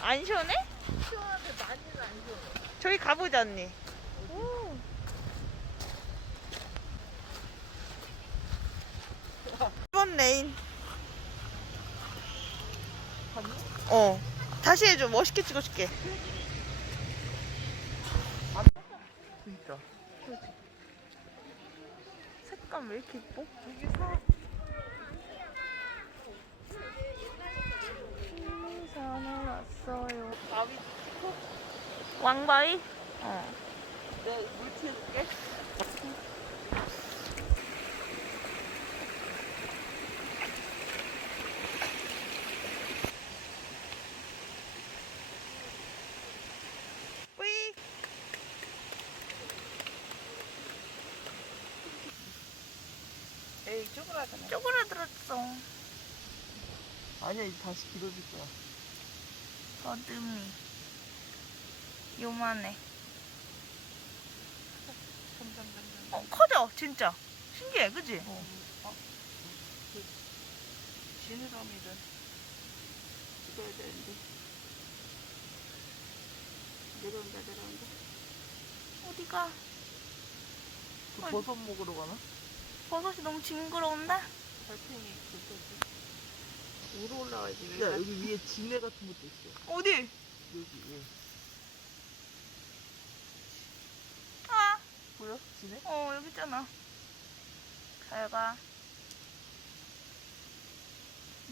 안 시원해? 시원한데 많이는 안 시원해. 저기 가보자 언니. 오. 이번 레인. 봤니? 어. 다시 해줘. 멋있게 찍어줄게. 진짜. 색감 왜 이렇게 이뻐? 여기 사. 산에 왔어요. 바위 찍고 왕바위? 어. 물티 해줄게. 뿌이. 에이 쪼그라잖아. 쪼그라들었어. 아니야 이제 다시 길어질 거야. 더듬이. 요만해. 어, 커져, 진짜. 신기해, 그지? 어. 어. 그 지느러미를 찍어야 되는데. 내려온다 내려온다. 어디가? 그. 버섯 먹으러 가나? 버섯이 너무 징그러운다? 달팽이 그거지. 위로 올라가야지. 야 여기 위에 진해 같은 것도 있어. 어디? 여기 위에. 아, 보여? 진해? 어, 여기 있잖아. 잘 가.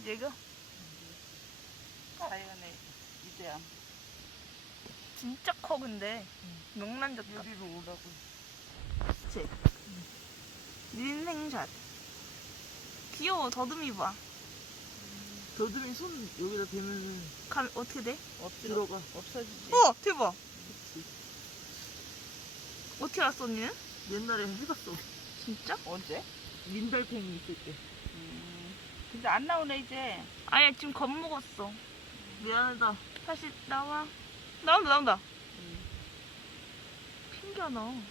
얘가 자연의 이대함. 진짜 커, 근데. 명란젓 같아. 여기로 오라고. 그치? 린생샷. 귀여워, 더듬이 봐. 더듬이 손 여기다 대면은 감, 어떻게 돼? 들어가. 없어지지. 어, 대박. 어떻게 알았어, 언니는? 옛날에 해봤어. 진짜? 언제? 민달팽이 있을 때. 근데 안 나오네 이제. 아예 지금 겁먹었어. 미안하다. 다시 나와. 나온다, 나온다. 신기하다. 나온다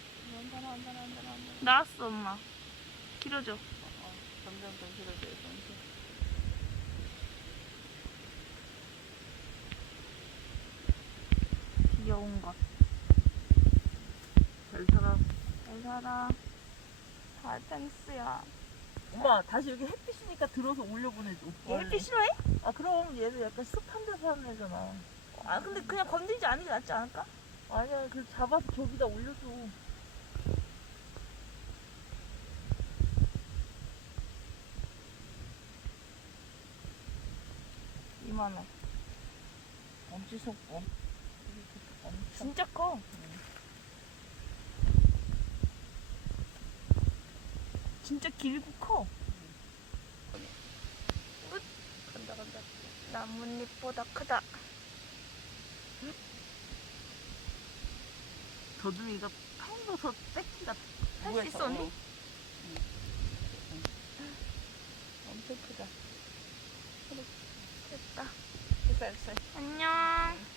나온다 나온다 나온다. 나왔어, 엄마. 길어져. 어, 어, 점점 더 길어져요. 점점. 귀여운 것. 잘 살아. 잘 살아. 다 땡스야. 엄마 다시 여기 햇빛이니까 들어서 올려보내줘. 얘 햇빛 싫어해? 아 그럼 얘는 약간 습한 데 사는 애잖아. 아, 근데 그냥 건들지 않는 게 낫지 않을까? 아니야 그 잡아서 저기다 올려줘. 이만원. 엄지속 엄. 진짜 커. 진짜 길고 커. 간다 간다. 나뭇잎보다 크다. 더듬이가 평소서 새끼가 할 수 있어 니 엄청 크다. 됐다. 됐어 됐어. 안녕.